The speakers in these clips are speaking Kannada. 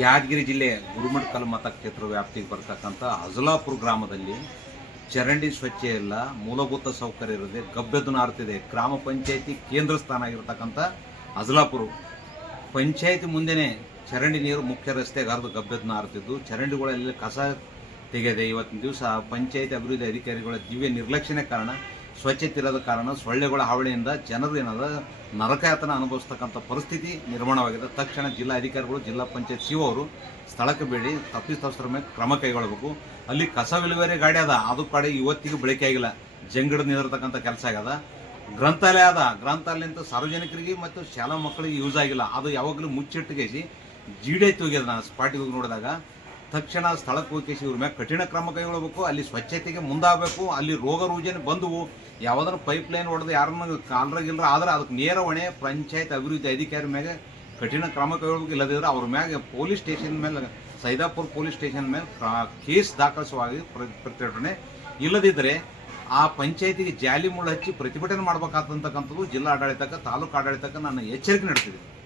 ಯಾದಗಿರಿ ಜಿಲ್ಲೆ ಗುರುಮಠಕಲ್ ಮತಕ್ಷೇತ್ರ ವ್ಯಾಪ್ತಿಗೆ ಬರ್ತಕ್ಕಂಥ ಹಜಲಾಪುರ ಗ್ರಾಮದಲ್ಲಿ ಚರಂಡಿ ಸ್ವಚ್ಛ ಇಲ್ಲ, ಮೂಲಭೂತ ಸೌಕರ್ಯ ಇರದೆ ಗಬ್ಬೆದ್ದು ನಾರ್ತಿದೆ ಗ್ರಾಮ ಪಂಚಾಯಿತಿ ಕೇಂದ್ರ ಸ್ಥಾನ ಆಗಿರ್ತಕ್ಕಂಥ ಹಜಲಾಪುರ. ಪಂಚಾಯಿತಿ ಮುಂದೆನೆ ಚರಂಡಿ ನೀರು ಮುಖ್ಯ ರಸ್ತೆಗೆ ಹರಿದು ಗಬ್ಬೆದ್ದು ನಾರ್ತಿದ್ದು ಚರಂಡಿಗಳಲ್ಲಿ ಕಸ ತೆಗೆದೆ ಇವತ್ತಿನ ದಿವಸ ಪಂಚಾಯಿತಿ ಅಭಿವೃದ್ಧಿ ಅಧಿಕಾರಿಗಳ ದಿವ್ಯ ನಿರ್ಲಕ್ಷ್ಯನೇ ಕಾರಣ ಸ್ವಚ್ಛತೆ ಇರೋದ ಕಾರಣ ಸೊಳ್ಳೆಗಳ ಹಾವಳಿಯಿಂದ ಜನರು ಏನದ, ನರಕಯಾತನ ಅನುಭವಿಸ್ತಕ್ಕಂಥ ಪರಿಸ್ಥಿತಿ ನಿರ್ಮಾಣವಾಗಿದೆ. ತಕ್ಷಣ ಜಿಲ್ಲಾ ಅಧಿಕಾರಿಗಳು, ಜಿಲ್ಲಾ ಪಂಚಾಯತ್ ಸಿಒ ಅವರು ಸ್ಥಳಕ್ಕೆ ಬೇಡಿ, ತಪ್ಪಿತಸ್ಥರ ಮೇಲೆ ಕ್ರಮ ಕೈಗೊಳ್ಳಬೇಕು. ಅಲ್ಲಿ ಕಸ ವಿಲೇವಾರಿ ಗಾಡಿ ಅದ, ಅದು ಕಡೆ ಇವತ್ತಿಗೂ ಬಳಕೆ ಆಗಿಲ್ಲ. ಜಂಗಡ ನಿಂದಿರ್ತಕ್ಕಂಥ ಕೆಲಸ ಆಗ್ಯದ. ಗ್ರಂಥಾಲಯ ಅದ ಗ್ರಂಥಾಲಯಂತ ಸಾರ್ವಜನಿಕರಿಗೆ ಮತ್ತು ಶಾಲಾ ಮಕ್ಕಳಿಗೆ ಯೂಸ್ ಆಗಿಲ್ಲ. ಅದು ಯಾವಾಗಲೂ ಮುಚ್ಚಿಟ್ಟಿಗೆಸಿ, ಜೀಡೆ ತೋಗಿದ ನಾನು ಸ್ಪಾಟಿಗೆ ಹೋಗಿ ನೋಡಿದಾಗ ತಕ್ಷಣ ಸ್ಥಳಕ್ಕೆ ಹೋಗಿ ಇವ್ರ ಮ್ಯಾಗ ಕಠಿಣ ಕ್ರಮ ಕೈಗೊಳ್ಳಬೇಕು ಅಲ್ಲಿ ಸ್ವಚ್ಛತೆಗೆ ಮುಂದಾಗಬೇಕು, ಅಲ್ಲಿ ರೋಗ ರುಜಿನ ಬಂದವು. ಯಾವ್ದಾದ್ರು ಪೈಪ್ ಲೈನ್ ಹೊಡೆದು ಯಾರನ್ನ ಕಾಲ್ರಾಗಿಲ್ಲರ ಆದ್ರೆ ಅದಕ್ಕೆ ನೇರ ಹೊಣೆ, ಪಂಚಾಯತ್ ಅಭಿವೃದ್ಧಿ ಅಧಿಕಾರಿ ಮ್ಯಾಗೆ ಕಠಿಣ ಕ್ರಮ ಕೈಗೊಳ್ಳಬೇಕು ಇಲ್ಲದಿದ್ರೆ ಅವ್ರ ಮ್ಯಾಗೆ ಪೊಲೀಸ್ ಸ್ಟೇಷನ್ ಮೇಲೆ, ಸೈದಾಪುರ ಪೊಲೀಸ್ ಸ್ಟೇಷನ್ ಮೇಲೆ ಕೇಸ್ ದಾಖಲಿಸುವಾಗಿ ಪ್ರ- ಪ್ರತಿಭಟನೆ. ಇಲ್ಲದಿದ್ದರೆ ಆ ಪಂಚಾಯತಿಗೆ ಜಾಲಿ ಮುಳ್ಳು ಹಚ್ಚಿ ಪ್ರತಿಭಟನೆ ಮಾಡ್ಬೇಕಾದಂತಕ್ಕಂಥದ್ದು ಜಿಲ್ಲಾ ಆಡಳಿತಕ್ಕೆ ತಾಲೂಕು ಆಡಳಿತಕ್ಕೆ ನಾನು ಎಚ್ಚರಿಕೆ ನೀಡ್ತಿದ್ದೀನಿ.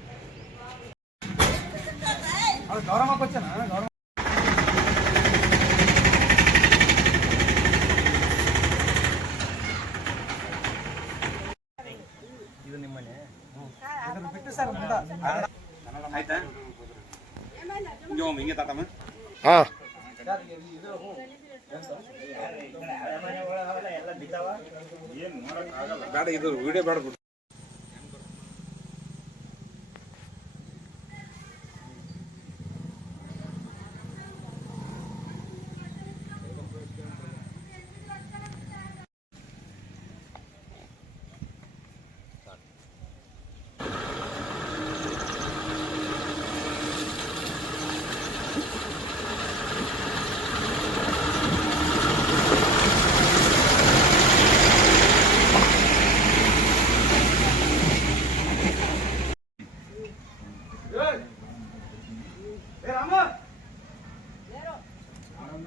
ಬೇಡ ಇದು ವಿಡಿಯೋ ಬೇಡ.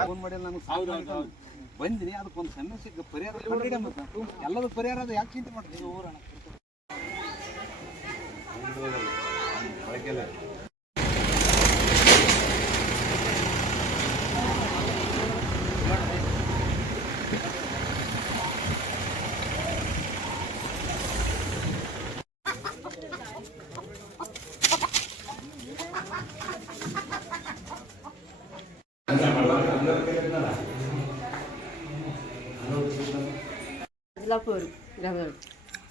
ಫೋನ್ ಮಾಡಿ ನನಗೆ ಸಾವಿರ ಬಂದಿನಿ ಅದಕ್ಕೊಂದು ಸಿಕ್ಕ ಪರಿಹಾರ ಎಲ್ಲದ ಪರಿಹಾರ ಅದು ಯಾಕೆ ಚಿಂತೆ ಮಾಡ್ತೀವಿ ಊರಣ ಅಜ್ಲಾಪುರ್ ಗ್ರಾಮದವ್ರು.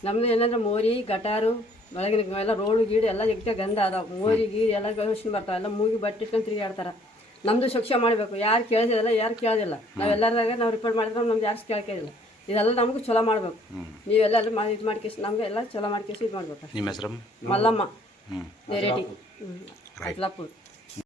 ನಮ್ದು ಏನಂದ್ರೆ ಮೋರಿ ಗಟಾರು ಬೆಳಗಿನ ಎಲ್ಲ ರೋಡು ಗೀಡು ಎಲ್ಲ ಜಗ್ಗ ಗಂಧ ಅದಾವ. ಮೋರಿ ಗೀಡು ಎಲ್ಲ ಯೋಚನೆ ಬರ್ತಾವ. ಎಲ್ಲ ಮೂಗಿ ಬಟ್ಟೆ ಇಟ್ಕೊಂಡು ತಿರುಗಾಡ್ತಾರೆ ನಮ್ದು ಶಿಕ್ಷೆ ಮಾಡಬೇಕು. ಯಾರು ಕೇಳಿದಿಲ್ಲ ಯಾರು ಕೇಳೋದಿಲ್ಲ. ನಾವೆಲ್ಲರಾಗ ನಾವು ರಿಪೋರ್ಟ್ ಮಾಡಿದ್ರೆ ನಮ್ದು ಯಾರು ಕೇಳ್ಕೋದಿಲ್ಲ. ಇದೆಲ್ಲ ನಮಗೂ ಚಲೋ ಮಾಡ್ಬೇಕು. ನೀವೆಲ್ಲ ಮಾಡಿ ಇದು ಮಾಡ್ಕೇಸಿ ನಮ್ಗೆ ಎಲ್ಲ ಚಲೋ ಮಾಡ್ಕೇಸಿ ಇದು ಮಾಡ್ಬೇಕು ನಿಮ್ಮ ಹೆಸರು ಮಲ್ಲಮ್ಮ. ಹ್ಮ್. ಹ್ಞೂ ಅಜ್ಲಾಪುರ್